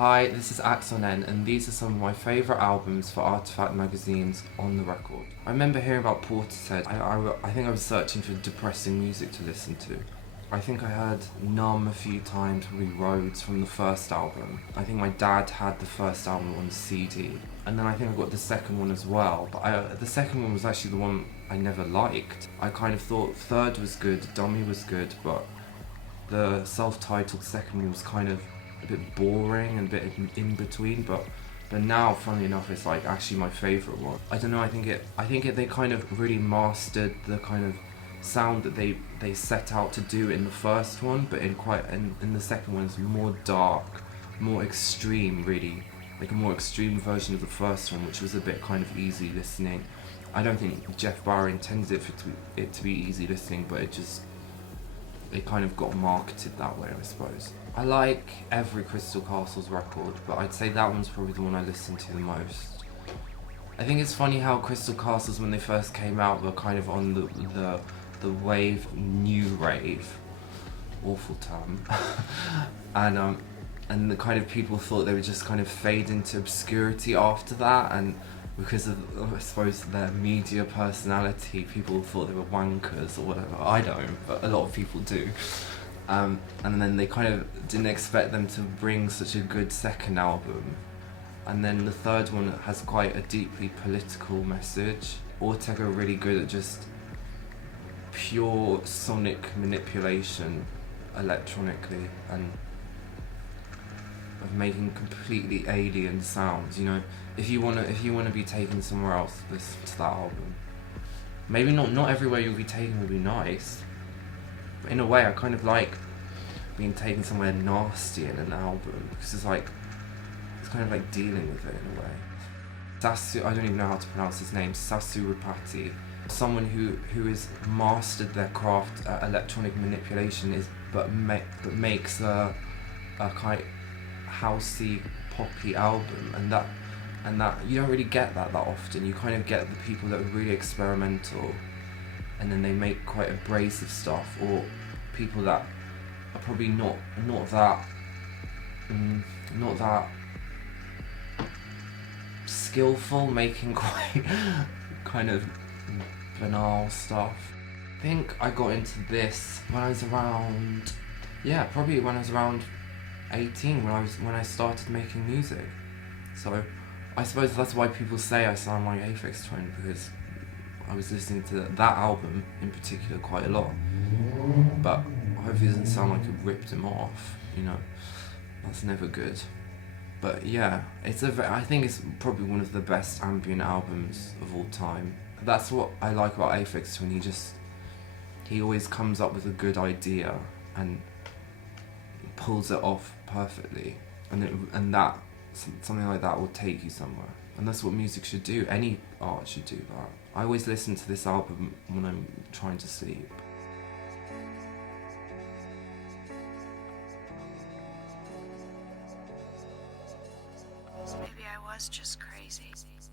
Hi, this is AxxoN N, and these are some of my favourite albums for Artefact Magazine's On The Record. I remember hearing about Portishead. I think I was searching for depressing music to listen to. I think I heard Numb a few times, probably Roads from the first album. I think my dad had the first album on CD, and then I think I got the second one as well, but the second one was actually the one I never liked. I kind of thought Third was good, Dummy was good, but the self-titled second one was kind of a bit boring and a bit in between, but now, funnily enough, it's like actually my favourite one. I don't know, I think they kind of really mastered the kind of sound that they set out to do in the first one, but in the second one it's more dark, more extreme, really, like a more extreme version of the first one, which was a bit kind of easy listening. I don't think Jeff Barr intended it to be easy listening, but it kind of got marketed that way, I suppose. I like every Crystal Castles record, but I'd say that one's probably the one I listen to the most. I think it's funny how Crystal Castles, when they first came out, were kind of on the wave, new rave, awful term, and the kind of people thought they would just kind of fade into obscurity after that, and because of, I suppose, their media personality, people thought they were wankers or whatever. I don't, but a lot of people do. And then they kind of didn't expect them to bring such a good second album. And then the third one has quite a deeply political message. Ortega are really good at just pure sonic manipulation electronically and of making completely alien sounds. You know, if you wanna be taken somewhere else, listen to that album. Maybe not everywhere you'll be taken will be nice, but in a way I kind of like being taken somewhere nasty in an album, because it's kind of like dealing with it in a way. Sasu, I don't even know how to pronounce his name, Sasu Ripati, someone who has mastered their craft at electronic manipulation, but makes a kind of housey, poppy album, and that you don't really get that often. You kind of get the people that are really experimental, and then they make quite abrasive stuff, or people that are probably not that skillful, making quite kind of banal stuff. I think I got into this when I was around, probably when I was around 18, when I started making music. So I suppose that's why people say I sound like Aphex Twin, because I was listening to that album in particular quite a lot. But hopefully it doesn't sound like it ripped him off, you know. That's never good. But yeah, I think it's probably one of the best ambient albums of all time. That's what I like about Aphex Twin. He always comes up with a good idea and pulls it off perfectly, and that something like that will take you somewhere. And that's what music should do. Any art should do that. I always listen to this album when I'm trying to sleep. Maybe I was just crazy.